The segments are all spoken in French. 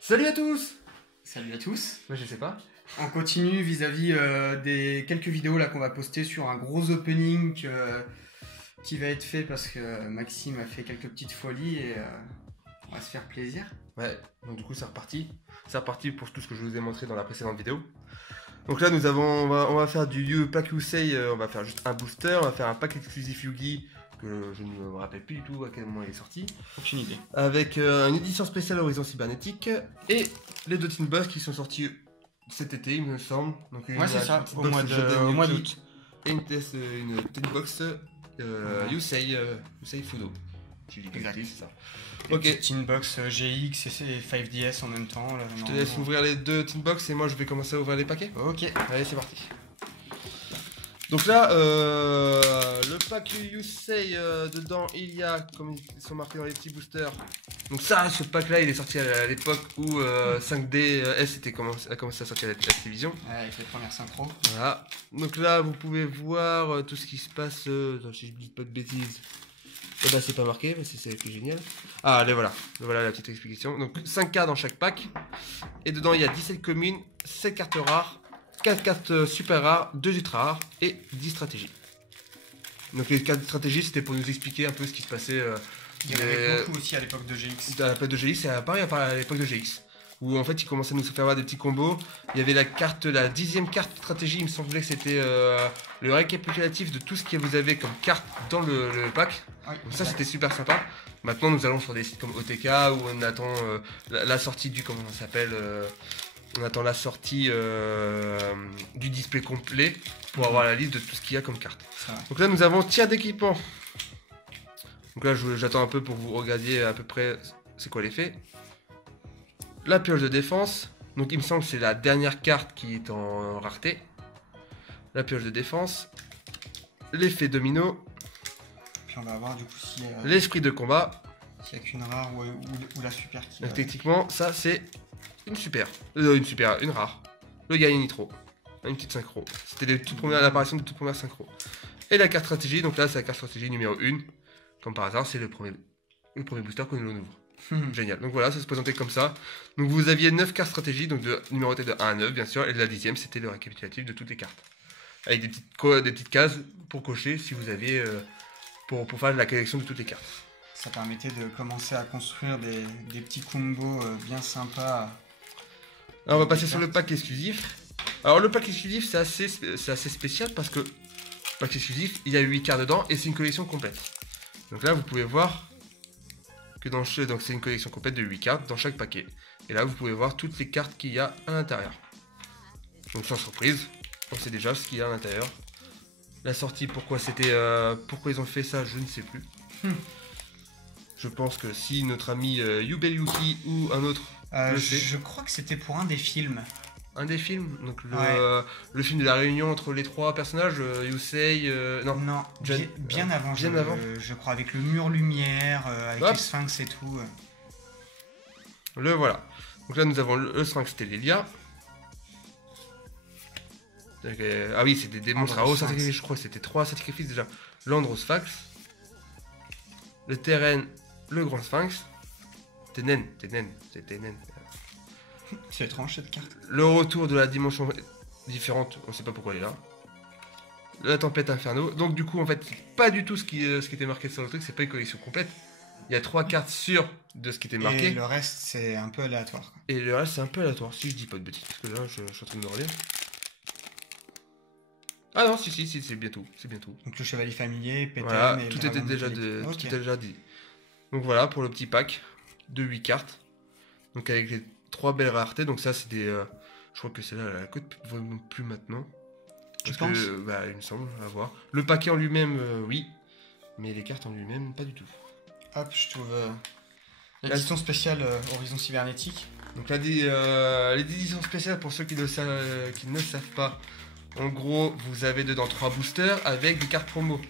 Salut à tous! Salut à tous. Moi je sais pas. On continue vis-à-vis des quelques vidéos là qu'on va poster sur un gros opening qui va être fait parce que Maxime a fait quelques petites folies et on va se faire plaisir. Ouais, donc du coup c'est reparti. C'est reparti pour tout ce que je vous ai montré dans la précédente vidéo. Donc là on va faire du pack Yusei, on va faire juste un booster, on va faire un pack exclusif Yugi que je ne me rappelle plus du tout à quel moment il est sorti. Aucune idée. Avec une édition spéciale Horizon Cybernétique et les deux Teen Boss qui sont sortis cet été il me semble. Donc Ouais c'est ça, au mois d'août. Et une Teen Box Yusei Fudo. Exact. C'est ça. Ok. Teen Box GX et 5DS en même temps. Là, je te laisse ouvrir les deux Teen Box et moi je vais commencer à ouvrir les paquets. Ok. Allez c'est parti. Donc là, le pack Yusei, dedans il y a, comme ils sont marqués dans les petits boosters. Donc ça, ce pack là il est sorti à l'époque où 5DS a commencé à sortir à la télévision. Ouais, avec les premières synchros. Voilà. Donc là vous pouvez voir tout ce qui se passe, si je dis pas de bêtises. Et bah c'est pas marqué, mais c'est le plus génial. Ah allez voilà, voilà la petite explication. Donc 5 cartes dans chaque pack. Et dedans il y a 17 communes, 7 cartes rares, 4 cartes super rares, 2 ultra rares et 10 stratégies. Donc les 4 stratégies c'était pour nous expliquer un peu ce qui se passait. Il y en avait beaucoup aussi à l'époque de GX. À l'époque de GX, c'est pareil à l'époque de GX. Où en fait ils commençaient à nous faire avoir des petits combos. Il y avait la 10e carte stratégie, il me semblait que c'était le récapitulatif de tout ce que vous avez comme carte dans le pack. Oui, donc ça c'était super sympa. Maintenant nous allons sur des sites comme OTK où on attend la sortie du, comment ça s'appelle, on attend la sortie du display complet pour avoir la liste de tout ce qu'il y a comme carte. Donc là nous avons tir d'équipement. Donc là j'attends un peu pour vous regarder à peu près c'est quoi l'effet. La pioche de défense, donc il me semble que c'est la dernière carte qui est en rareté. La pioche de défense, l'effet domino, puis on va voir du coup si l'esprit de combat. S'il n'y a qu'une rare ou la super qui. Donc techniquement ça c'est une rare. Le Gaia Nitro, une petite synchro. C'était l'apparition de toute première synchro. Et la carte stratégie, donc là c'est la carte stratégie numéro 1. Comme par hasard c'est le premier booster que nous ouvre. Génial, donc voilà, ça se présentait comme ça. Donc vous aviez 9 cartes stratégie, donc numérotées de 1 à 9 bien sûr, et la 10e c'était le récapitulatif de toutes les cartes. Avec des petites cases pour cocher si vous aviez, pour faire la collection de toutes les cartes. Ça permettait de commencer à construire des petits combos bien sympas. Alors on va passer sur le pack exclusif. Alors le pack exclusif c'est assez spécial parce que le pack exclusif il y a 8 cartes dedans et c'est une collection complète. Donc là vous pouvez voir donc c'est une collection complète de 8 cartes dans chaque paquet. Et là vous pouvez voir toutes les cartes qu'il y a à l'intérieur. Donc sans surprise, on sait déjà ce qu'il y a à l'intérieur. La sortie, pourquoi ils ont fait ça, je ne sais plus. Je pense que si notre ami Yubel Yuki ou un autre le sait. Je crois que c'était pour un des films. Un des films, donc le film de la réunion entre les trois personnages, Yusei, non, bien avant, je crois, avec le mur lumière, avec les sphinx et tout. Le voilà. Donc là nous avons le sphinx Telelia. Ah oui, c'était des monstres à haut sacrifice, je crois que c'était 3 sacrifices déjà. L'Androsphinx, le Terren, le Grand Sphinx, Tenen. C'est étrange cette carte. Le retour de la dimension différente, on sait pas pourquoi elle est là. La tempête inferno. Donc du coup en fait pas du tout ce qui était marqué sur le truc, c'est pas une collection complète. Il y a 3 cartes sûres de ce qui était marqué. Et le reste c'est un peu aléatoire. Et le reste c'est un peu aléatoire, si je dis pas de bêtises. Parce que là je suis en train de me relire. Ah non, si, c'est bien tout. Donc le chevalier familier, Pétain voilà, et tout était déjà dit. Donc voilà pour le petit pack de 8 cartes. Donc avec les 3 belles raretés. Donc ça c'est des... je crois que celle-là elle a coûte plus maintenant. Tu penses il me semble, à voir. Le paquet en lui-même, oui. Mais les cartes en lui-même, pas du tout. Hop, je trouve l'édition spéciale Horizon Cybernétique. Donc l'édition spéciale, pour ceux qui ne savent pas, en gros, vous avez dedans 3 boosters avec des cartes promo.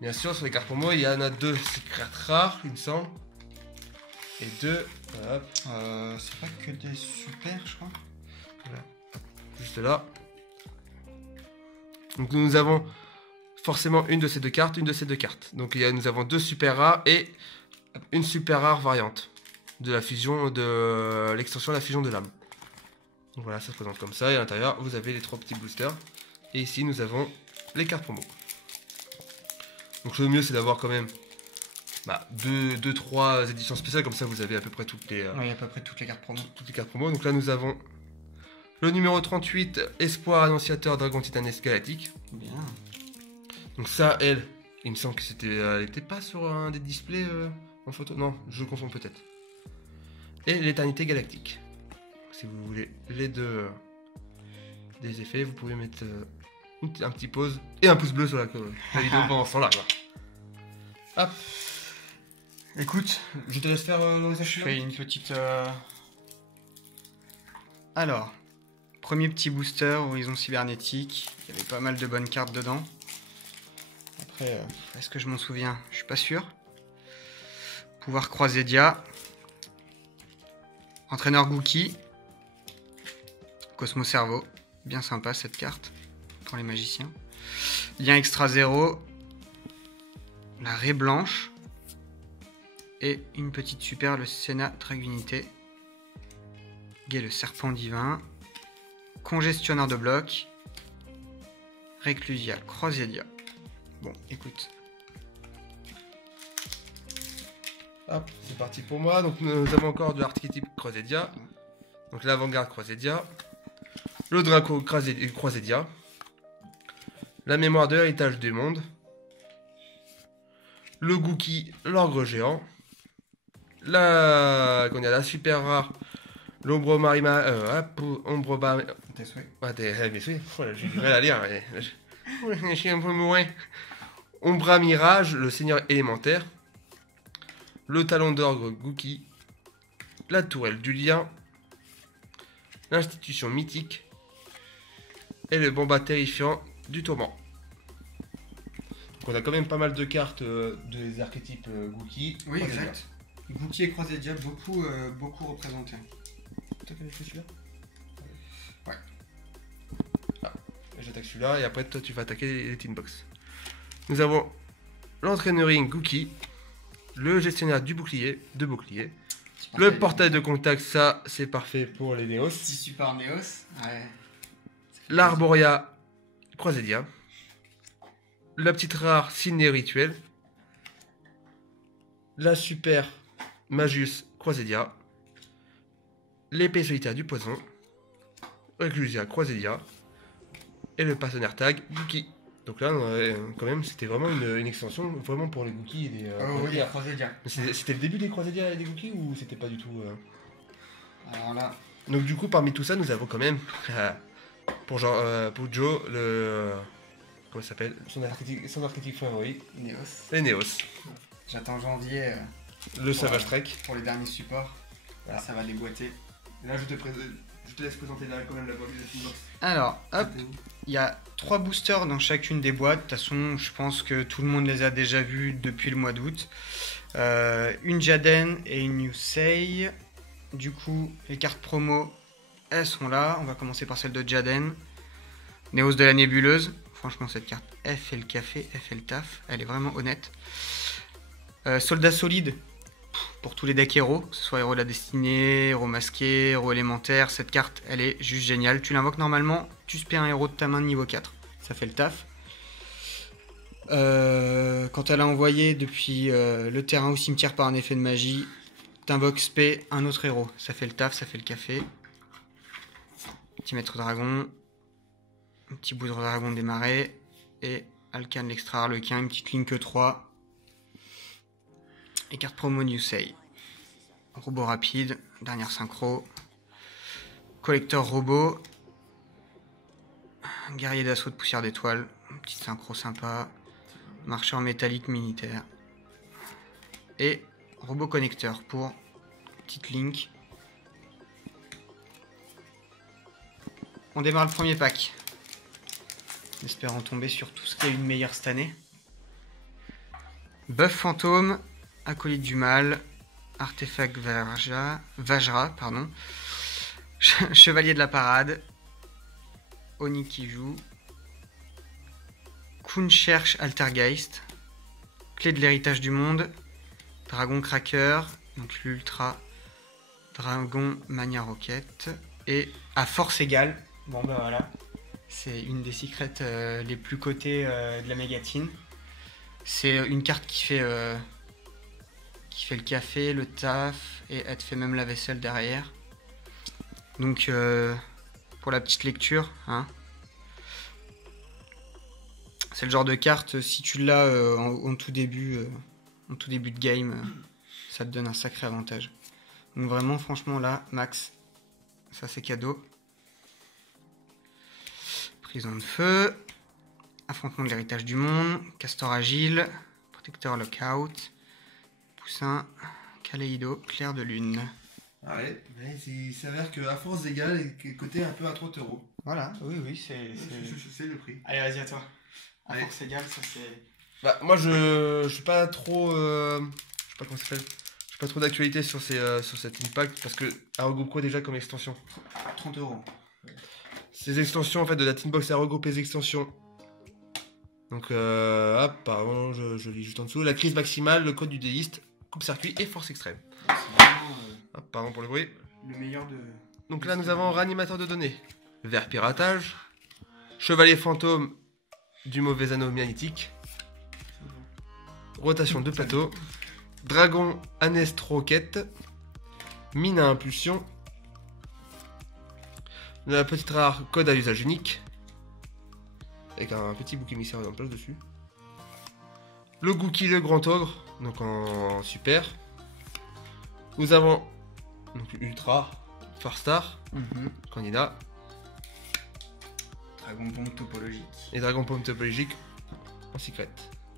Bien sûr, sur les cartes promo, il y en a 2 cartes rares, il me semble. Et 2... c'est pas que des super, je crois. Voilà. Juste là. Donc nous avons forcément une de ces 2 cartes, Donc nous avons 2 super rares et une super rare variante. de la fusion de l'extension de la fusion de l'âme. Donc voilà, ça se présente comme ça, et à l'intérieur vous avez les 3 petits boosters. Et ici nous avons les cartes promo. Donc le mieux c'est d'avoir quand même 2-3 éditions spéciales, comme ça vous avez à peu près toutes les, Oui, à peu près toutes les cartes promo. toutes les cartes promo. Donc là nous avons le numéro 38, Espoir Annonciateur Dragon Titanesque Galactique. Bien. Donc ça, elle, il me semble que elle était pas sur un des displays en photo. Non, je confonds peut-être. Et l'Éternité Galactique. Si vous voulez les deux des effets, vous pouvez mettre un petit pause et un pouce bleu sur la vidéo pendant ce temps-là. Hop. Écoute, Je te laisse faire dans les je achats. fais une petite... Alors, premier petit booster, Horizon Cybernétique. Il y avait pas mal de bonnes cartes dedans. Après, est-ce que je m'en souviens? Je suis pas sûr. Pouvoir Croisédia. Entraîneur Gookie. Cosmo Cerveau. Bien sympa cette carte pour les magiciens. Lien Extra 0. La Raie Blanche. Et une petite super, le Sénat Dragunité. Guet le Serpent Divin. Congestionneur de bloc. Reclusia Croisédia. Bon, écoute. Hop, c'est parti pour moi. Donc nous avons encore de l'archétype Croisédia. Donc l'avant-garde Croisédia. Le Draco Croisédia. La mémoire de l'héritage du monde. Le Gookie, l'ogre géant. La super rare. L'ombre marima. Ombre Tes souhaits. mes souhaits. Voilà, j'ai du mal à lire. Je suis un peu moins. Ombra Mirage, le seigneur élémentaire. Le talon d'orgue Gookie. La tourelle du lien. L'institution mythique. Et le bomba terrifiant du tourment. Donc on a quand même pas mal de cartes des archétypes Gookie. Oui, exact. Gookie et Croisédia, beaucoup représentés. T'as fait celui-là? Ouais. Ah, j'attaque celui-là et après toi tu vas attaquer les Tin Box. Nous avons l'entraîneuring Gookie, le gestionnaire du bouclier, le portail de contact, ça c'est parfait pour les Néos. Petit super Néos. Ouais. L'Arboria Croisédia, la petite rare Ciné Rituel, la super Magus Croisédia, l'épée solitaire du poison, Reclusia Croisédia et le partenaire tag Gookie. Donc là, quand même, c'était vraiment une extension vraiment pour les Gookie et les Oui, Croisédia. C'était le début des Croisédia et des Gookie ou c'était pas du tout Alors là, Donc du coup, parmi tout ça, nous avons quand même pour Joe comment ça s'appelle, son archétype favori, Néos. les Néos, J'attends janvier le Savage Trek. pour les derniers supports. Là, ça va déboîter. Là, je te laisse présenter là quand même la boîte de Tinbox. Alors, hop, il y a 3 boosters dans chacune des boîtes. De toute façon, je pense que tout le monde les a déjà vus depuis le mois d'août. Une Jaden et une Yusei. Du coup, les cartes promo, elles sont là. On va commencer par celle de Jaden. Néos de la nébuleuse. Franchement, cette carte, elle fait le café, elle fait le taf. Elle est vraiment honnête. Soldat solide. Pour tous les decks héros, que ce soit héros de la destinée, héros masqué, héros élémentaire, cette carte elle est juste géniale. Tu l'invoques normalement, tu spais un héros de ta main de niveau 4. Ça fait le taf. Quand elle a envoyé depuis le terrain au cimetière par un effet de magie, t'invoques spé un autre héros. Ça fait le taf, ça fait le café. Petit maître dragon, un petit bout de dragon démarré, et Alcan l'extra harlequin, une petite ligne que 3. Et carte promo Yusei. Robot rapide, dernière synchro. Collecteur robot. Guerrier d'assaut de poussière d'étoile. Petite synchro sympa. Marcheur métallique militaire. Et robot connecteur pour petite link. On démarre le premier pack. En espérant tomber sur tout ce qui a eu de meilleur cette année. Bœuf fantôme. Acolyte du mal, artefact Vajra, pardon. Chevalier de la parade, Oni qui joue, Kun cherche Altergeist, clé de l'héritage du monde, Dragon Cracker, donc l'ultra Dragon Mania Rocket. Et à force égale, bon bah voilà, c'est une des secrets les plus cotées de la Mégatine. C'est une carte qui fait le café, le taf, et elle te fait même la vaisselle derrière. Donc pour la petite lecture, hein, c'est le genre de carte, si tu l'as en tout début de game, ça te donne un sacré avantage. Donc vraiment, franchement là, max, ça c'est cadeau. Prison de feu, affrontement de l'héritage du monde, castor agile, protecteur lockout, poussin, kaléido, clair de lune. Ah ouais, il s'avère qu'à force égale, il est coté un peu à 30 euros. Voilà, oui, c'est le prix. Allez, vas-y à toi. À Allez. force égale, ça c'est... Bah, moi je suis pas trop. Je sais pas comment ça s'appelle. Je suis pas trop d'actualité sur cet impact parce que elle regroupe quoi déjà comme extension? 30 euros. Ces extensions en fait de la Teambox, ça regroupe les extensions. Donc hop, pardon, je lis juste en dessous. La crise maximale, le code du déiste, coupe-circuit et force extrême. C'est vraiment Hop, pardon pour le bruit. le meilleur de... Donc là nous avons réanimateur de données, vert piratage, chevalier fantôme du mauvais anneau magnétique, rotation de plateau, dragon anestroquette, mine à impulsion, la petite rare code à usage unique, avec un petit bouc émissaire en place dessus, le Gookie le grand ogre, donc en super, nous avons donc ultra, Far Star, candidat, Dragon bombe topologique. et dragon pomme topologique en secret.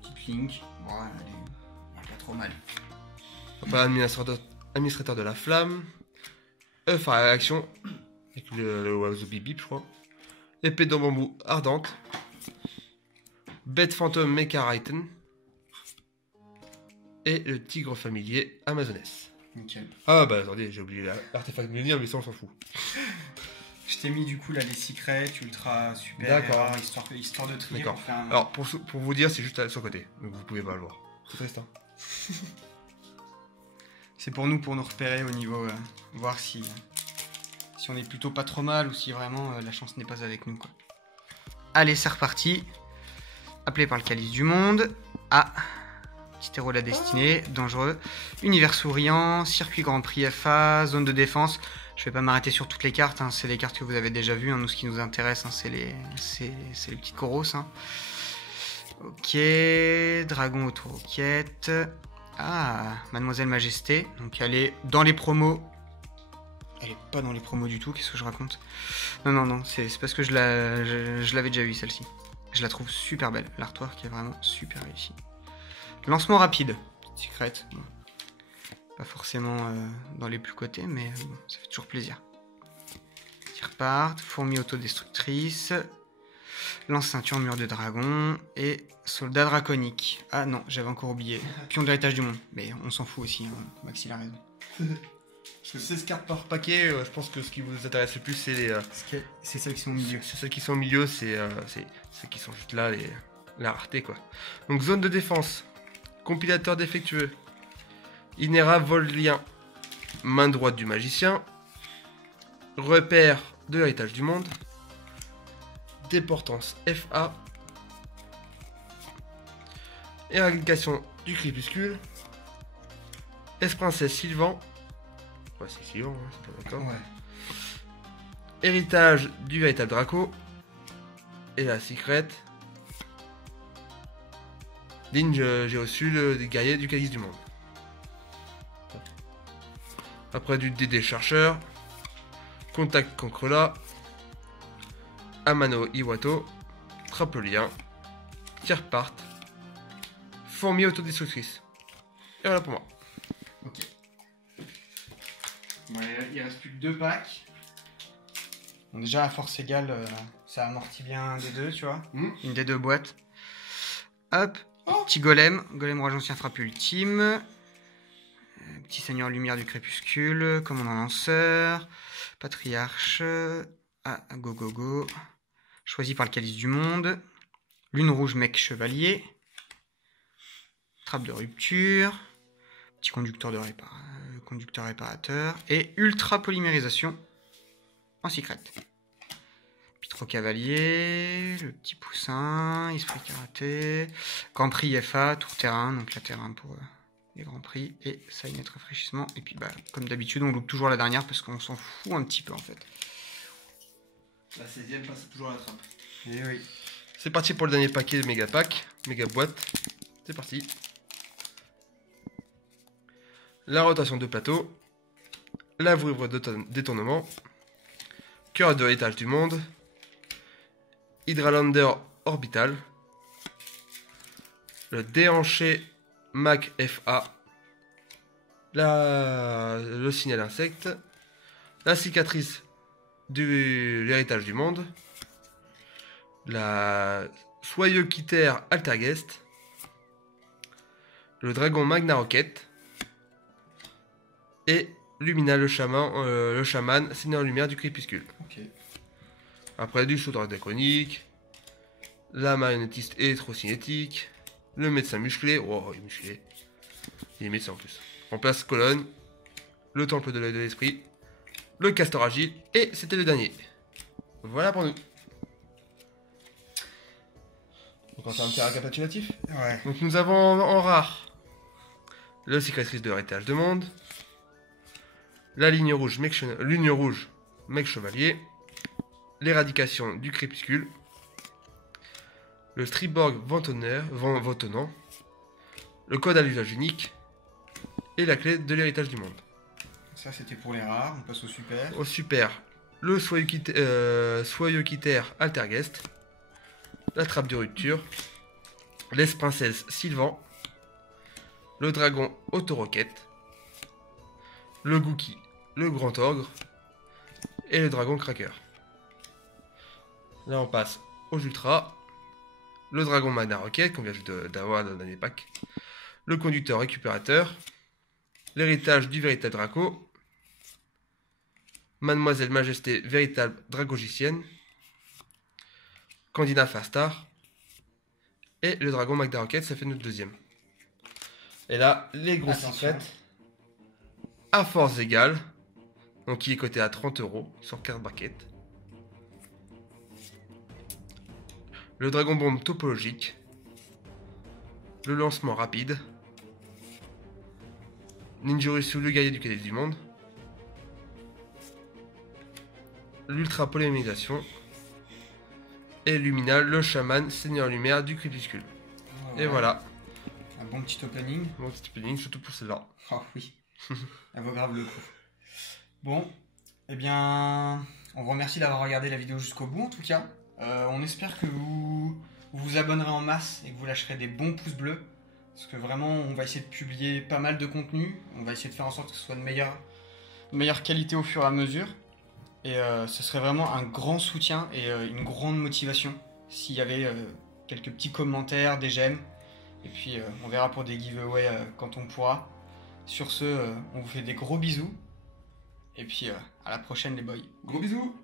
Petite Link. Bon, elle est pas trop mal. Après, administrateur de la flamme, œuf à réaction, avec le oiseau bip bip, je crois. Épée de bambou ardente, bête fantôme Mecha Raiten, et le tigre familier Amazoness. Nickel. Ah bah attendez, j'ai oublié l'artefact millénaire, mais ça on s'en fout. Je t'ai mis du coup là les secrets, ultra super, D'accord. rare, histoire de trier. D'accord. Pour faire un... Alors pour vous dire, c'est juste sur le côté, donc vous pouvez pas le voir. C'est triste, hein. C'est pour nous repérer au niveau, voir si on est plutôt pas trop mal ou si vraiment la chance n'est pas avec nous, quoi. Allez, c'est reparti. Appelé par le calice du monde. Ah, petit héros de la destinée, dangereux. Univers souriant, circuit Grand Prix FA, zone de défense. Je vais pas m'arrêter sur toutes les cartes, hein. C'est des cartes que vous avez déjà vues, hein. Nous, ce qui nous intéresse, hein, c'est les petites corosses, hein. Ok, dragon autoroquette. Ah, Mademoiselle Majesté. Donc elle est dans les promos. Elle est pas dans les promos du tout, qu'est-ce que je raconte? Non, c'est parce que je l'avais déjà vue celle-ci. Je la trouve super belle, l'artwork est vraiment super réussi. Lancement rapide, petite secrète. Bon. Pas forcément dans les plus cotés, mais bon, ça fait toujours plaisir. Tire-part, fourmi autodestructrice, lance-ceinture mur de dragon et soldat draconique. Ah non, j'avais encore oublié. Pion de l'héritage du monde, mais on s'en fout aussi, hein. Maxi a raison. Parce que 16 cartes par paquet, je pense que ce qui vous intéresse le plus, c'est les. C'est celles qui sont au milieu. C'est celles qui sont au milieu, c'est celles qui sont juste là, la rareté quoi. Donc zone de défense, compilateur défectueux, Inera Vol'lien, main droite du magicien, repère de l'héritage du monde, déportance FA, éradication du crépuscule, Ex-princesse Sylvan. Ouais, c'est Sylvan, hein, c'est pas d'accord. Ouais. Héritage du véritable Draco. Et la secret. Ligne, j'ai reçu des guerriers du calice du monde. Après du DD chercheur. Contact Concrela. Amano Iwato. Trappe le lien. Tire-part. Fourmi autodestructrice. Et voilà pour moi. Ok. Bon, il reste plus que 2 packs. Donc déjà à force égale, ça amortit bien un des deux, tu vois. Une des deux boîtes. Hop, petit golem. Golem roi ancien frappe ultime. Petit seigneur lumière du crépuscule. Commandant lanceur. Patriarche. Ah, go. Choisi par le calice du monde. Lune rouge mec chevalier. Trappe de rupture. Petit conducteur de conducteur réparateur. Et ultra polymérisation en secret. Pitro Cavalier, le petit poussin, esprit karaté, Grand Prix FA, tour terrain, donc la terrain pour les Grands Prix, et ça y est, rafraîchissement. Et puis bah, comme d'habitude, on loupe toujours la dernière parce qu'on s'en fout un petit peu en fait. La 16e passe toujours à la trappe. Et oui. C'est parti pour le dernier paquet de méga pack, méga boîte. C'est parti. La rotation de plateau, la vouivre de détournement, cœur de l'étage du monde, Hydralander orbital, le déhanché Mac FA, le signal insecte, la cicatrice de l'héritage du monde, la soyeux quitter Altergeist, le dragon Magna Rocket et Lumina le chaman Seigneur Lumière du crépuscule. Okay. Après du chaudron draconique, la marionnettiste électrocinétique, le médecin musclé, oh il est musclé, il est médecin en plus. En place colonne, le temple de l'œil de l'esprit, le castor agile et c'était le dernier. Voilà pour nous. Donc on fait un petit récapitulatif. Ouais. Donc nous avons en rare le cicatrice de l'héritage de monde, la ligne rouge mec chevalier, l'éradication du crépuscule, le Striborg ventonnant, le code à l'usage unique et la clé de l'héritage du monde. Ça c'était pour les rares, on passe au super. Au super, le soyeux quitter Altergeist, la trappe de rupture, l'Es-Princesse Sylvan, le dragon Autoroquette, le Gookie, le Grand Ogre et le dragon Cracker. Là on passe aux ultras, le dragon Magna Rocket qu'on vient juste d'avoir dans le dernier pack, le conducteur récupérateur, l'héritage du véritable Draco, Mademoiselle Majesté véritable dragogicienne, Candina Fastar et le dragon Magna Rocket, ça fait notre deuxième. Et là, les grosses secrètes à force égale, donc qui est coté à 30 € sur carte bracket. Le dragon bombe topologique, le lancement rapide, Ninjurisu le guerrier du cadet du monde, l'ultra polémisation et Lumina le chaman Seigneur Lumière du crépuscule. Ouais. Et voilà. Un bon petit opening. Bon petit opening, surtout pour celle-là. Oh oui. Elle vaut grave le coup. Bon, eh bien, on vous remercie d'avoir regardé la vidéo jusqu'au bout en tout cas. On espère que vous vous abonnerez en masse et que vous lâcherez des bons pouces bleus. Parce que vraiment, on va essayer de publier pas mal de contenu. On va essayer de faire en sorte que ce soit de meilleure qualité au fur et à mesure. Et ce serait vraiment un grand soutien et une grande motivation s'il y avait quelques petits commentaires, des j'aime. Et puis on verra pour des giveaways quand on pourra. Sur ce, on vous fait des gros bisous. Et puis à la prochaine les boys. Gros bisous.